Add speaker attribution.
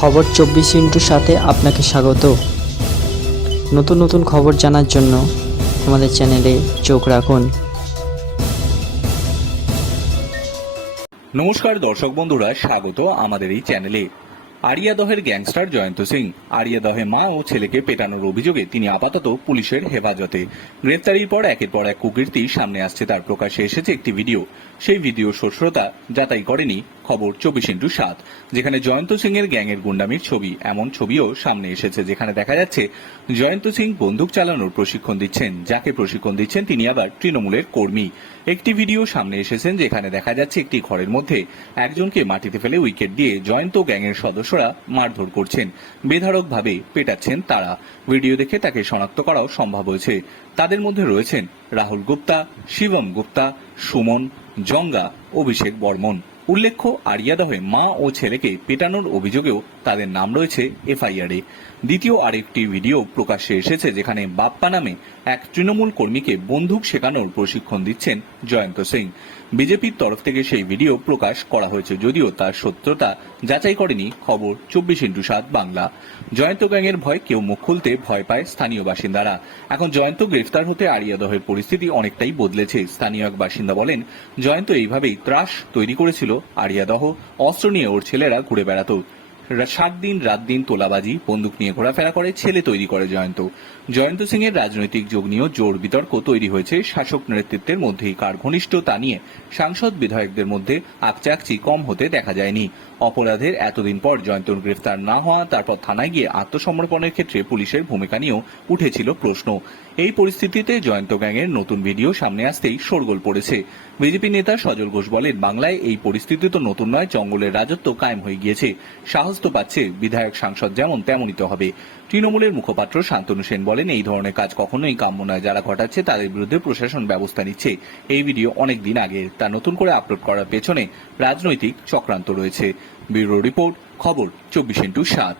Speaker 1: খবর চব্বিশ ইন্টুর সাথে আপনাকে স্বাগত। নতুন নতুন খবর জানার জন্য আমাদের চ্যানেলে চোখ রাখুন।
Speaker 2: নমস্কার দর্শক বন্ধুরা, স্বাগত আমাদের এই চ্যানেলে। আরিয়াদহের গ্যাংস্টার জয়ন্ত সিং আরিয়াদহে মা ও ছেলেকে পেটানোর অভিযোগে তিনি আপাতত পুলিশের হেফাজতে। গ্রেফতারির পর একের পর এক কুকীর্তি সামনে আসছে, তার প্রকাশে এসেছে একটি ভিডিও। সেই ভিডিও শস্যতা যাচাই করেনি খবর চব্বিশ ইন্টু সাত, যেখানে জয়ন্ত সিং এর গ্যাংয়ের গুন্ডামির ছবি, এমন ছবিও সামনে এসেছে, যেখানে দেখা যাচ্ছে জয়ন্ত সিং বন্দুক চালানোর প্রশিক্ষণ দিচ্ছেন, যাকে প্রশিক্ষণ দিচ্ছেন তিনি আবার তৃণমূলের কর্মী। একটি ভিডিও সামনে এসেছেন, যেখানে দেখা যাচ্ছে একটি ঘরের মধ্যে একজনকে মাটিতে ফেলে উইকেট দিয়ে জয়ন্ত গ্যাংয়ের সদস্যরা মারধর করছেন, বেধারকভাবে পেটাচ্ছেন তারা। ভিডিও দেখে তাকে শনাক্ত করাও সম্ভব হয়েছে। তাদের মধ্যে রয়েছেন রাহুল গুপ্তা, শিবম গুপ্তা, সুমন, জঙ্গা, অভিষেক বর্মন। উল্লেখ্য আরিয়াদহে মা ও ছেলেকে পেটানোর অভিযোগেও তাদের নাম রয়েছে এফআইআরে। দ্বিতীয় আরেকটি ভিডিও প্রকাশ্যে এসেছে যেখানে বাপ্পা নামে এক তৃণমূল কর্মীকে বন্দুক শেখানোর প্রশিক্ষণ দিচ্ছেন জয়ন্ত সিং। বিজেপির তরফ থেকে সেই ভিডিও প্রকাশ করা হয়েছে যদিও তার সত্যতা যাচাই করেনি খবর চব্বিশ ইন্টু সাত বাংলা। জয়ন্ত গ্যাংয়ের ভয় কেউ মুখ খুলতে ভয় পায় স্থানীয় বাসিন্দারা। এখন জয়ন্ত গ্রেফতার হতে আরিয়াদহের পরিস্থিতি অনেকটাই বদলেছে। স্থানীয় এক বাসিন্দা বলেন, জয়ন্ত এইভাবেই ত্রাস তৈরি করেছিল আরিয়াদহ, অস্ত্র নিয়ে ওর ছেলেরা ঘুরে বেড়াতো। সাত দিন, রাত দিন তোলাবাজি, বন্দুক নিয়ে ঘোরাফেরা করে, ছেলে তৈরি করে জয়ন্ত। জয়ন্ত সিং এর রাজনৈতিক যোগ নিয়েও জোর বিতর্ক তৈরি হয়েছে শাসক নেতৃত্বের মধ্যেই। কার ঘনিষ্ঠ তা নিয়ে সাংসদ বিধায়কদের মধ্যে আকচাকচি কম হতে দেখা যায়নি। অপরাধের এতদিন পর জয়ন্তন গ্রেফতার না হওয়া, তারপর থানায় গিয়ে আত্মসমর্পণের ক্ষেত্রে পুলিশের ভূমিকা নিয়েও উঠেছিল প্রশ্ন। এই পরিস্থিতিতে জয়ন্ত গ্যাংয়ের নতুন ভিডিও সামনে আসতেই শোরগোল পড়েছে। বিজেপি নেতা সজল ঘোষ বলেন, বাংলায় এই পরিস্থিতি তো নতুন নয়, জঙ্গলের রাজত্ব কায়েম হয়ে গিয়েছে। সাহস তো পাচ্ছে, বিধায়ক সাংসদ যেমন তেমনই তো হবে। তৃণমূলের মুখপাত্র শান্তনু সেন বলেন, এই ধরনের কাজ কখনোই কাম্য নয় যারা ঘটাচ্ছে, তাদের বিরুদ্ধে প্রশাসন ব্যবস্থা নিচ্ছে। এই ভিডিও অনেক দিন আগে, তা নতুন করে আপলোড করার পেছনে রাজনৈতিক চক্রান্ত রয়েছে। ব্যুরো রিপোর্ট খবর চব্বিশ ইন্টু সাত।